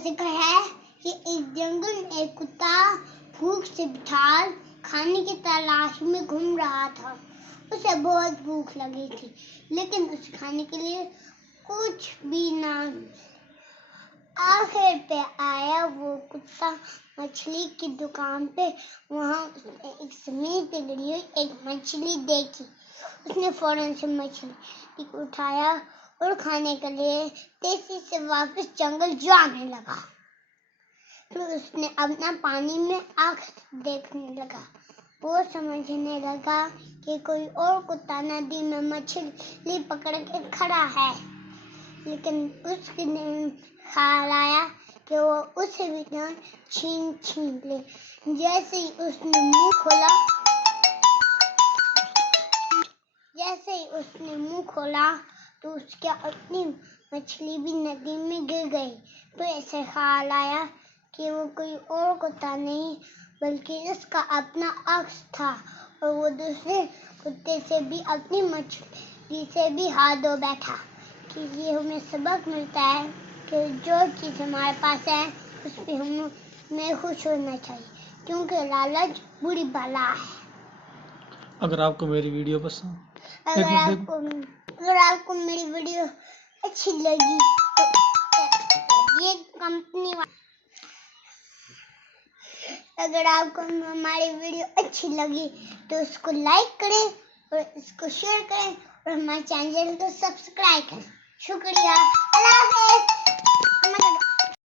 जिक्र है कि एक जंगल में एक कुत्ता भूख से बेहाल खाने की तलाश में घूम रहा था। उसे बहुत भूख लगी थी, लेकिन उसे खाने के लिए कुछ भी ना आखिर पे आया वो कुत्ता मछली की दुकान पे। वहाँ उसने एक जमीन पे गिरी हुई एक मछली देखी। उसने फौरन से मछली को उठाया और खाने के लिए तेजी से वापस जंगल जाने लगा। फिर उसने अपना पानी में आँख देखने लगा। वो समझने लगा कि कोई और कुत्ता नदी में मछली पकड़ के खड़ा है, लेकिन उसके ख्याल आया कि वो उसे भी छीन ले। जैसे ही उसने मुंह खोला तो उसके अपनी मछली भी नदी में गिर गई। तो ऐसे ख्याल आया कि वो कोई और कुत्ता नहीं बल्कि उसका अपना अक्स था, और वो दूसरे कुत्ते से भी अपनी मछली से भी हाथ धो बैठा। कि ये हमें सबक मिलता है कि जो चीज़ हमारे पास है उस पर हमें खुश होना चाहिए, क्योंकि लालच बुरी बला है। अगर आपको मेरी वीडियो पसंद अगर आपको मेरी वीडियो अच्छी लगी तो ये कंपनी अगर आपको हमारी वीडियो अच्छी लगी तो उसको लाइक करें और इसको शेयर करें और हमारे चैनल को सब्सक्राइब करें। शुक्रिया। अल्लाह।